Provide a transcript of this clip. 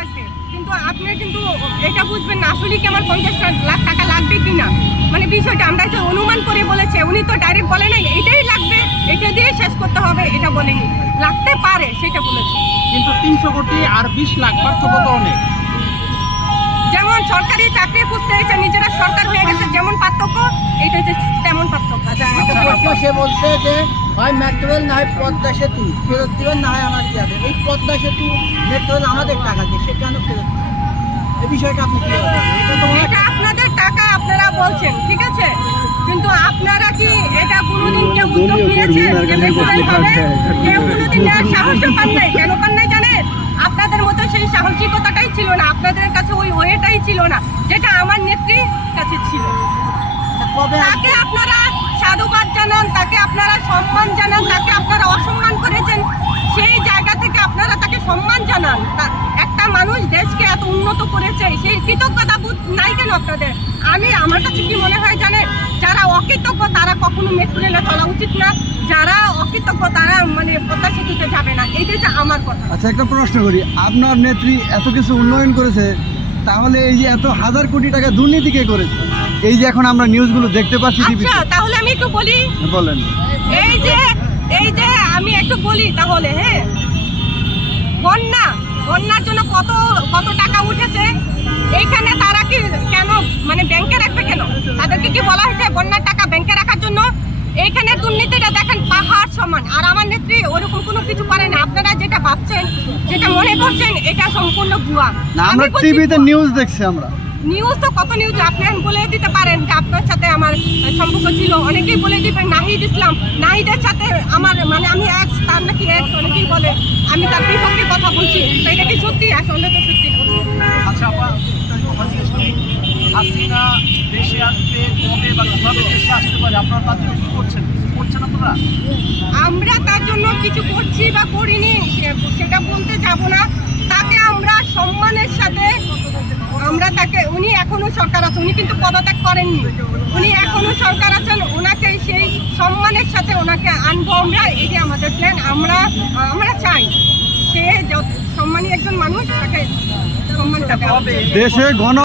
লাগবে। কিন্তু আপনি কিন্তু এটা বুঝবেন না আসলে কি আমার পঞ্চাশ লাখ টাকা লাগবে কি না মানে বিষয়টা আমরা যে অনুমান করে বলেছে উনি তো ডাইরেক্ট বলে নাই এটাই লাগবে এটা দিয়ে শেষ করতে হবে এটা বলেনি। লাগতে পারে সেটা বলেছে। কিন্তু তিনশো কোটি আর বিশ লাখ পার্থক্য তো অনেক। যেমন সরকারি চাকরি খুঁজতে নিজেরা সরকার হয়ে গেছে যেমন পার্থক্য এটা যে সে বলছে যে হয় মেট্রো না হয় পদ্মা সেতু। ফেরত দিবেন না হয় আমার দিয়ে এই পদ্মা সেতু মেট্রো রেল আমাদের টাকা দিয়ে সে কেন ফেরত? এই বিষয়টা আপনি কি এটা আপনাদের টাকা আপনারা বলছেন ঠিক আছে? কিন্তু আপনারা কি এটা কোনোদিন কেউ উদ্যোগ নিয়েছেন? যে মেট্রোরেল হবে কেউ কোনোদিন নেওয়ার সাহসও পান নাই কেন পান নাই জানেন? আপনাদের মতো সেই সাহসিকতাটাই ছিল না। আপনাদের কাছে ওই ওয়েটাই ছিল না যেটা আমার নেত্রীর কাছে ছিল? তাকে আপনারা সাধুবাদ জানান তাকে আপনারা সম্মান জানান তাকে আপনারা অসম্মান করেছেন সেই জায়গা থেকে আপনারা তাকে সম্মান জানান তা- একটা মানুষ দেশকে এত সেই কৃতজ্ঞতা বোধ নাই কেন আপনাদের? আমি আমার কাছে কি মনে হয় জানেন যারা অকৃতজ্ঞ তারা কখনো মেট্রো রেলে চলা উচিত না যারা অকৃতজ্ঞ তারা মানে পদ্মা সেতুতে যাবে না। যে আমার কথা। আচ্ছা একটা প্রশ্ন করি আপনার নেত্রী এত কিছু উন্নয়ন করেছে তাহলে এই যে এত হাজার কোটি টাকা দুর্নীতি কে করেছে? এই যে এখন আমরা নিউজগুলো দেখতে পাচ্ছি আচ্ছা তাহলে আমি একটু বলি। বলেন। এই যে এই যে আমি একটু বলি তাহলে হ্যাঁ? বন্যা বন্যার জন্য কত কত টাকা দুর্নীতিটা দেখেন পাহাড় সমান আর আমার নেত্রী ওরকম কোনো কিছু করে না। আপনারা যেটা ভাবছেন যেটা মনে করছেন এটা সম্পূর্ণ ভুয়া। আমরা টিভিতে নিউজ দেখছি আমরা। নিউজ তো কত নিউজ আপনি বলে দিতে পারেন যে আপনার সাথে আমার সম্পর্ক ছিল। অনেকেই বলে দিবেন নাহিদ ইসলাম। নাহিদের সাথে আমার মানে আমি এক্স তার নাকি এক্স অনেকেই বলে। আমি তার বিপক্ষে কথা বলছি। তো এটা কি সত্যি? আসলে তো সত্যি। আচ্ছা আপা কথা জিজ্ঞেস করি। হাসিনা দেশে আসবে কবে বা কীভাবে দেশে আসতে পারে? আপনারা তার জন্য কি করছেন? করছেন আপনারা আমরা তার জন্য কিছু করছি বা করিনি সেটা বলতে যাব না। তাকে আমরা সম্মানের সাথে আমরা তাকে উনি এখনও সরকার আছে উনি কিন্তু পদত্যাগ করেননি। উনি এখনও সরকার আছেন ওনাকে সেই সম্মানের সাথে ওনাকে আনব আমরা এটি আমাদের প্ল্যান আমরা আমরা চাই সে যত সম্মানী একজন মানুষ তাকে সম্মানটা দেশে গণ